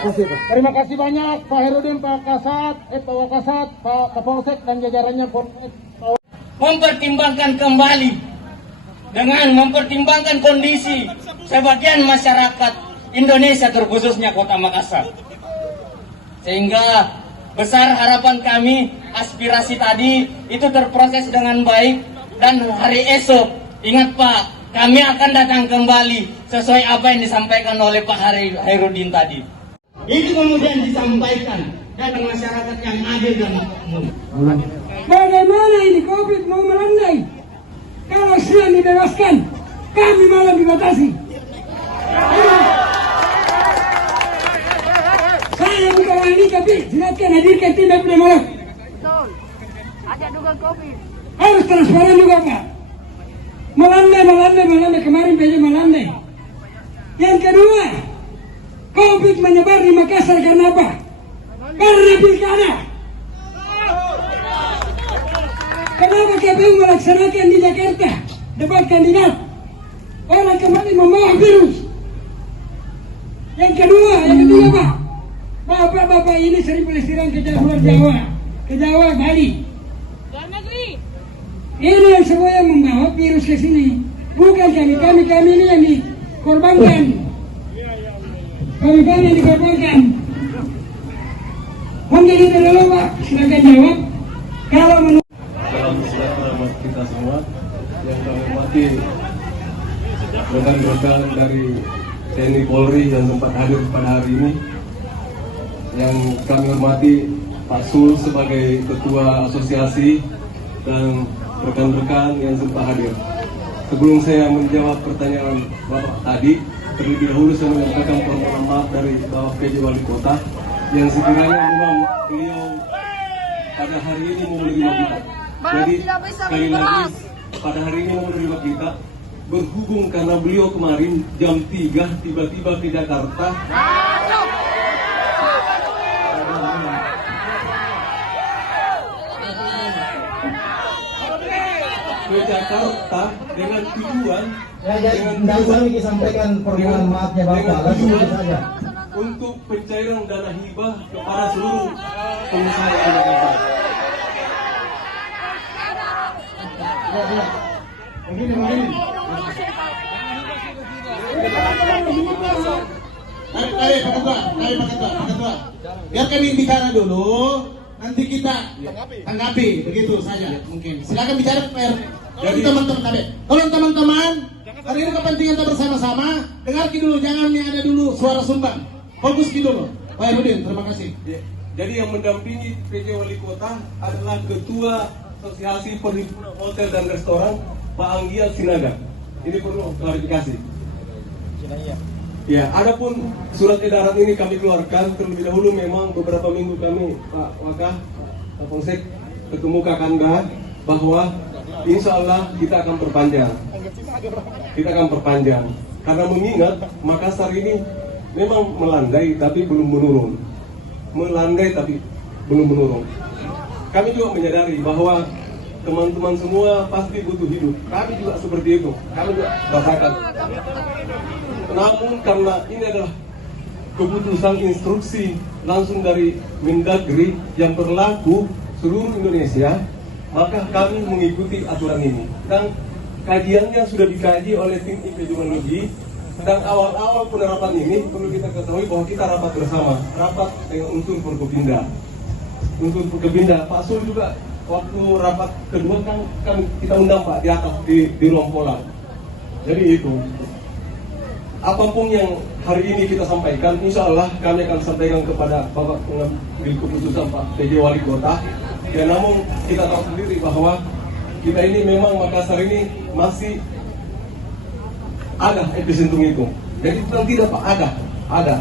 kasih Pak. Terima kasih banyak Pak Herudin, Pak Kasat, Pak Wakasat, Pak Kapolsek dan jajarannya Polres. Mempertimbangkan kembali dengan mempertimbangkan kondisi sebagian masyarakat Indonesia terkhususnya Kota Makassar. Sehingga besar harapan kami aspirasi tadi itu terproses dengan baik dan hari esok ingat Pak, kami akan datang kembali sesuai apa yang disampaikan oleh Pak Herudin tadi. Itu kemudian disampaikan dan masyarakat yang adil dan makmur. Bagaimana ini COVID mau melandai? Kalau Islam dibebaskan, kami malah dibatasi. Saya bukan ahli tapi silakan hadirkan tim epidemiolog. Betul. Ada dugaan COVID. Harus transparan juga Pak. Melandai kemarin PJ melandai. Yang kedua, COVID menyebar di Makassar karena apa? Karena pilkada. Kenapa KPU melaksanakan di Jakarta debat kandidat? Orang kembali membawa virus. Yang kedua, Pak. Bapak ini sering pelesiran ke luar Jawa, ke Jawa, Bali. Luar negeri. Ini yang semua yang membawa virus ke sini. Bukan kami ini yang dikorbankan. Kami yang dikorbankan. Mungkin itu dulu Pak, silakan jawab. Kalau menurut salam sejahtera kita semua yang kami hormati rekan-rekan dari TNI Polri yang sempat hadir pada hari ini, yang kami hormati Pak Sul sebagai ketua asosiasi dan rekan-rekan yang sempat hadir. Sebelum saya menjawab pertanyaan Bapak tadi, terlebih dahulu saya menyampaikan permohonan maaf dari Bapak PJ Wali Kota yang sekiranya memang beliau pada hari ini mau menerima kita. Jadi sekali lagi pada hari ini mau menerima kita berhubung karena beliau kemarin jam 3 tiba-tiba ke Jakarta. Ke Jakarta dengan tujuan sampaikan permohonan maafnya Bapak. Langsung saja. Untuk pencairan dana hibah kepada seluruh pengusaha yang ada di Jakarta. Begini. Tarik Pak Ketua. Biar kami bicara dulu, nanti kita tanggapi, begitu saja mungkin. Silakan bicara Per. Tolong teman-teman, hari ini kepentingan kita bersama-sama. Dengar dulu, jangan yang ada dulu suara sumbang. Fokus dulu, Pak Herudin. Terima kasih. Jadi yang mendampingi PJ Wali Kota adalah Ketua Asosiasi Perhimpunan Hotel dan Restoran, Pak Anggial Sinaga. Ini perlu klarifikasi. Ya, adapun surat edaran ini kami keluarkan terlebih dahulu. Memang beberapa minggu kami Pak Wakah, Pak Polsek ketemu Kakanda bahwa insya Allah kita akan perpanjang. Karena mengingat Makassar ini memang melandai tapi belum menurun. Kami juga menyadari bahwa teman-teman semua pasti butuh hidup. Kami juga seperti itu. Kami juga rasakan. Namun karena ini adalah keputusan instruksi langsung dari Mendagri yang berlaku seluruh Indonesia, maka kami mengikuti aturan ini. Dan kajiannya sudah dikaji oleh tim epidemiologi. Dan awal-awal penerapan ini perlu kita ketahui bahwa kita rapat bersama, rapat dengan unsur Forkopimda. Pak Sul juga waktu rapat kedua kan kita undang Pak di atas di ruang pola. Jadi itu. Apapun yang hari ini kita sampaikan, insya Allah kami akan sampaikan kepada Bapak pengambil keputusan Pak PJ Wali Kota. Ya namun kita tahu sendiri bahwa kita ini memang Makassar ini masih ada epicentrum itu. Jadi bukan tidak Pak, ada.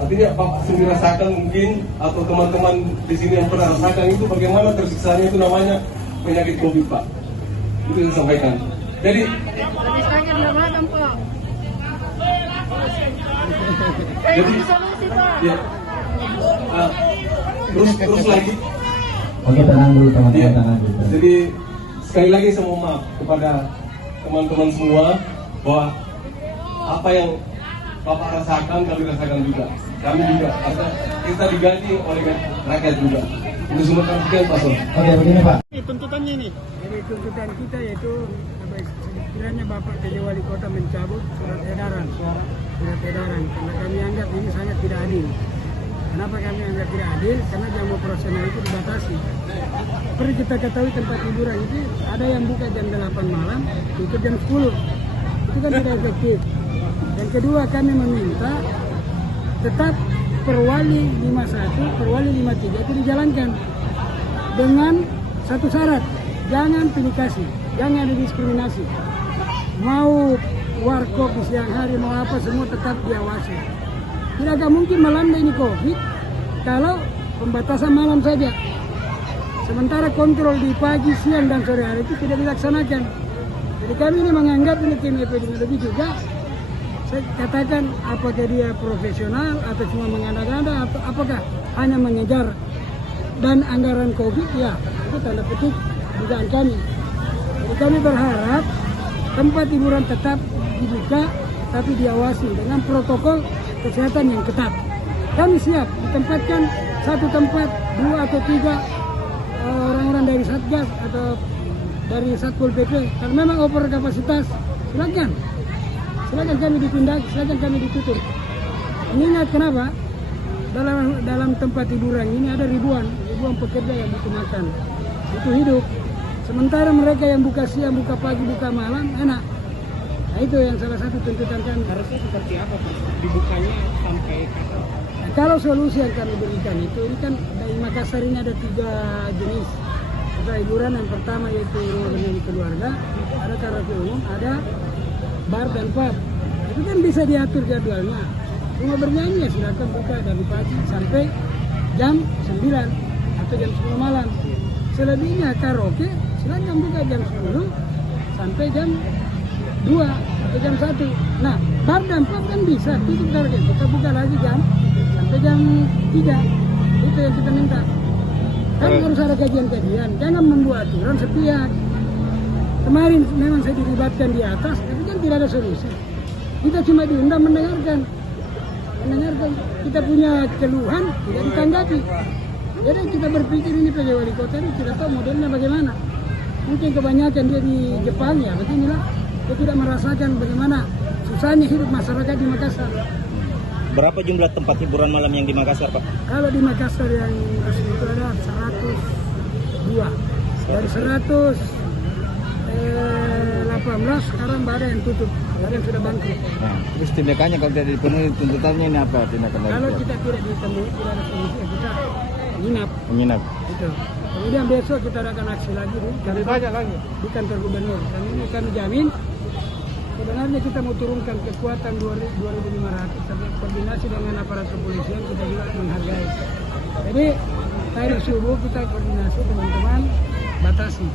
Artinya Bapak sendiri rasakan mungkin atau teman-teman di sini yang pernah rasakan itu bagaimana tersiksanya itu namanya penyakit COVID Pak. Itu yang disampaikan. Jadi ya, terus lagi. Oke, tenang dulu teman-teman, tenang dulu. Jadi sekali lagi saya mohon maaf kepada teman-teman semua bahwa apa yang Bapak rasakan kami rasakan juga. kami juga, karena kita digaji oleh rakyat juga. Itu semua kan sekian pasal. Oke, begini Pak. Tuntutannya ini. Jadi tuntutan kita yaitu sekiranya Bapak PJ Wali Kota mencabut surat edaran karena kami anggap ini sangat tidak adil. Kenapa kami anggap tidak adil? Karena jam operasional itu dibatasi. Seperti kita ketahui tempat hiburan itu ada yang buka jam 8 malam, tutup jam 10. Itu kan tidak efektif. Yang kedua kami meminta tetap Perwali 51, Perwali 53 itu dijalankan dengan satu syarat, jangan pilih kasih, jangan ada diskriminasi. Mau warkop di siang hari, mau apa semua tetap diawasi. Tidak akan mungkin melandai ini COVID kalau pembatasan malam saja. Sementara kontrol di pagi, siang, dan sore hari itu tidak dilaksanakan. Jadi kami ini menganggap ini tim epidemiologi juga. Saya katakan apakah dia profesional atau cuma mengada-ngada atau apakah hanya mengejar dan anggaran COVID, ya itu tanda petik dugaan kami. Jadi kami berharap tempat hiburan tetap dibuka tapi diawasi dengan protokol kesehatan yang ketat. Kami siap ditempatkan satu tempat, 2 atau 3 orang-orang dari Satgas atau dari Satpol PP. Kalau memang over kapasitas, silakan kami dipindah, silakan kami ditutup. Mengingat kenapa? Dalam tempat hiburan ini ada ribuan pekerja yang butuh makan, butuh hidup. Sementara mereka yang buka siang, buka pagi, buka malam, enak. Nah itu yang salah satu tuntutan kami. Harusnya seperti apa Pak? Dibukanya sampai kapan? Nah, kalau solusi yang kami berikan itu, ini kan di Makassar ini ada 3 jenis usaha hiburan. Yang pertama yaitu rumah bernyanyi keluarga, ada karaoke umum, ada bar dan pub. Itu kan bisa diatur jadwalnya. Rumah bernyanyi ya silakan buka dari pagi sampai jam 9 atau jam 10 malam. Selebihnya karaoke silakan buka jam 10 sampai jam 2 atau jam 1. Nah, bar dan pub kan bisa tutup karaoke, kita buka lagi sampai jam 3. Itu yang kita minta. Kan harus ada kajian-kajian, jangan membuat aturan sepihak. Kemarin memang saya dilibatkan di atas, tapi kan tidak ada solusi. Kita cuma diundang mendengarkan. Kita punya keluhan, tidak ditanggapi. Jadi kita berpikir ini PJ Wali Kota ini tidak tahu modelnya bagaimana. Mungkin kebanyakan dia di Jepang ya, beginilah. Dia tidak merasakan bagaimana susahnya hidup masyarakat di Makassar. Berapa jumlah tempat hiburan malam yang di Makassar Pak? Kalau di Makassar yang resmi itu ada 102. Dari 118 sekarang ada yang tutup, ada yang sudah bangkrut. Nah, terus tindakannya kalau tidak dipenuhi tuntutannya ini apa tindakan dari Kalau kita tidak ditemui, tidak ada solusi, ya kita menginap. Itu. Kemudian besok kita akan aksi lagi di kantor gubernur. Dan ini kami jamin sebenarnya kita mau turunkan kekuatan 2.500, tapi koordinasi dengan aparat kepolisian kita juga menghargai. Jadi tadi subuh kita koordinasi teman-teman batasi.